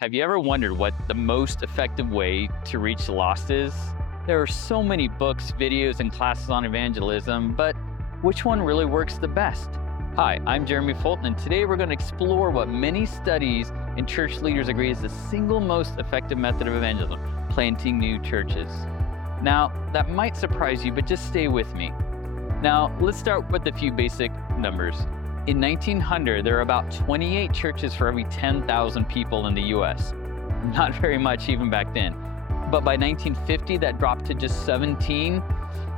Have you ever wondered what the most effective way to reach the lost is? There are so many books, videos, and classes on evangelism, but which one really works the best? Hi, I'm Jeremy Fulton, and today we're going to explore what many studies and church leaders agree is the single most effective method of evangelism: planting new churches. Now, that might surprise you, but just stay with me. Now, let's start with a few basic numbers. In 1900, there were about 28 churches for every 10,000 people in the US. Not very much even back then. But by 1950, that dropped to just 17.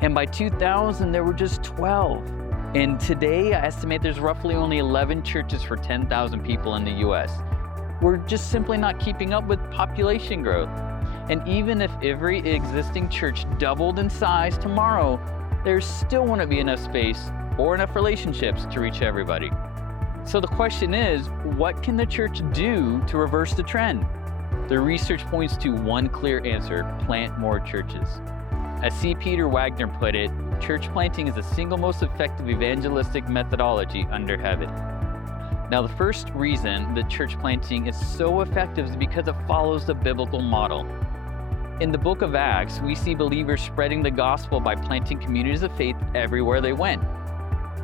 And by 2000, there were just 12. And today, I estimate there's roughly only 11 churches for 10,000 people in the US. We're just simply not keeping up with population growth. And even if every existing church doubled in size tomorrow, there still wouldn't be enough space or enough relationships to reach everybody. So the question is, what can the church do to reverse the trend? The research points to one clear answer: plant more churches. As C. Peter Wagner put it, church planting is the single most effective evangelistic methodology under heaven. Now, the first reason that church planting is so effective is because it follows the biblical model. In the book of Acts, we see believers spreading the gospel by planting communities of faith everywhere they went.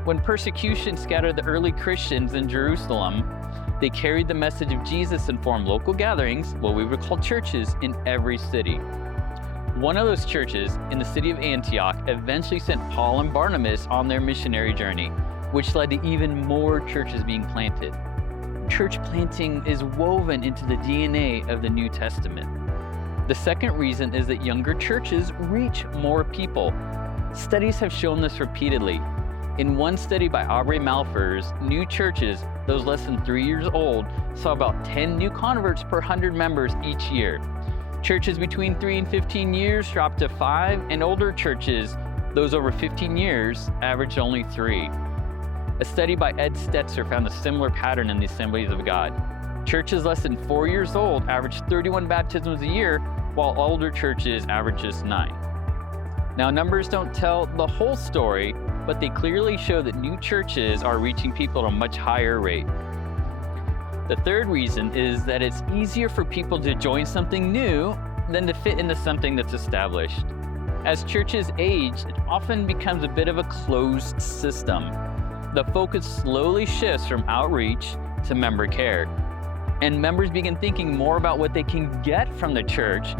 When persecution scattered the early Christians in Jerusalem, they carried the message of Jesus and formed local gatherings, what we would call churches, in every city. One of those churches, in the city of Antioch, eventually sent Paul and Barnabas on their missionary journey, which led to even more churches being planted. Church planting is woven into the DNA of the New Testament. The second reason is that younger churches reach more people. Studies have shown this repeatedly. In one study by Aubrey Malphurs, new churches, those less than 3 years old, saw about 10 new converts per 100 members each year. Churches between 3 and 15 years dropped to 5, and older churches, those over 15 years, averaged only 3. A study by Ed Stetzer found a similar pattern in the Assemblies of God. Churches less than 4 years old averaged 31 baptisms a year, while older churches averaged just 9. Now, numbers don't tell the whole story, but they clearly show that new churches are reaching people at a much higher rate. The third reason is that it's easier for people to join something new than to fit into something that's established. As churches age, it often becomes a bit of a closed system. The focus slowly shifts from outreach to member care, and members begin thinking more about what they can get from the church,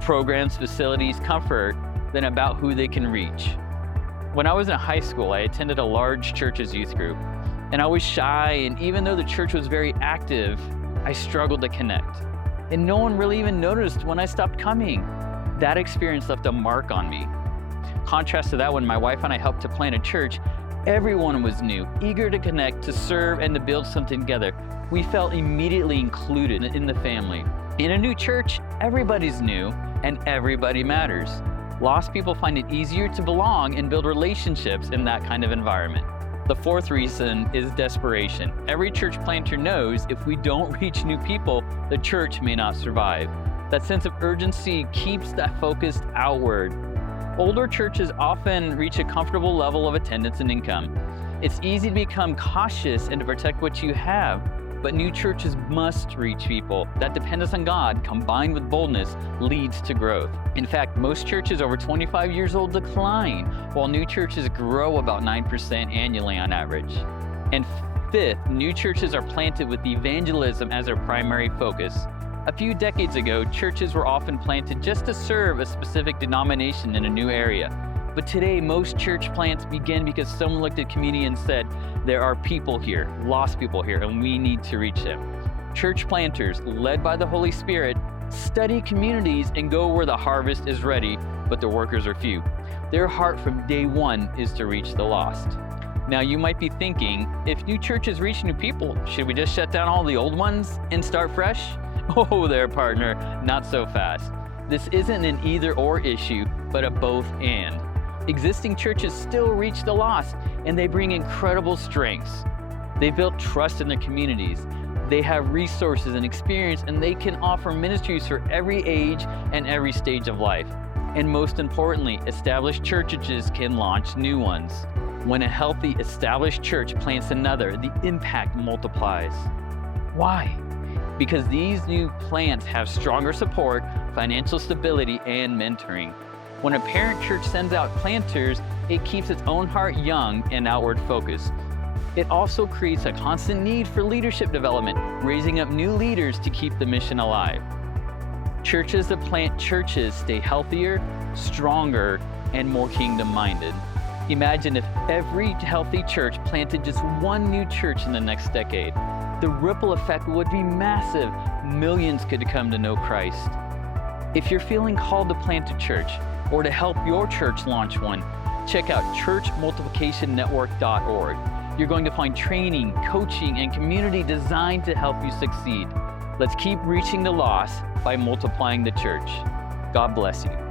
programs, facilities, comfort, than about who they can reach. When I was in high school, I attended a large church's youth group, and I was shy, and even though the church was very active, I struggled to connect. And no one really even noticed when I stopped coming. That experience left a mark on me. Contrast to that, when my wife and I helped to plant a church, everyone was new, eager to connect, to serve, and to build something together. We felt immediately included in the family. In a new church, everybody's new, and everybody matters. Lost people find it easier to belong and build relationships in that kind of environment. The fourth reason is desperation. Every church planter knows if we don't reach new people, the church may not survive. That sense of urgency keeps that focus outward. Older churches often reach a comfortable level of attendance and income. It's easy to become cautious and to protect what you have, but new churches must reach people. That dependence on God, combined with boldness, leads to growth. In fact, most churches over 25 years old decline, while new churches grow about 9% annually on average. And fifth, new churches are planted with evangelism as their primary focus. A few decades ago, churches were often planted just to serve a specific denomination in a new area. But today, most church plants begin because someone looked at community and said, there are people here, lost people here, and we need to reach them. Church planters, led by the Holy Spirit, study communities and go where the harvest is ready, but the workers are few. Their heart from day one is to reach the lost. Now, you might be thinking, if new churches reach new people, should we just shut down all the old ones and start fresh? Oh, there, partner, not so fast. This isn't an either-or issue, but a both-and. Existing churches still reach the lost, and they bring incredible strengths. They build trust in their communities. They have resources and experience, and they can offer ministries for every age and every stage of life. And most importantly, established churches can launch new ones. When a healthy, established church plants another, the impact multiplies. Why? because these new plants have stronger support, financial stability, and mentoring. When a parent church sends out planters, it keeps its own heart young and outward focused. It also creates a constant need for leadership development, raising up new leaders to keep the mission alive. Churches that plant churches stay healthier, stronger, and more kingdom-minded. Imagine if every healthy church planted just one new church in the next decade. The ripple effect would be massive. Millions could come to know Christ. If you're feeling called to plant a church or to help your church launch one, check out churchmultiplicationnetwork.org. You're going to find training, coaching, and community designed to help you succeed. Let's keep reaching the lost by multiplying the church. God bless you.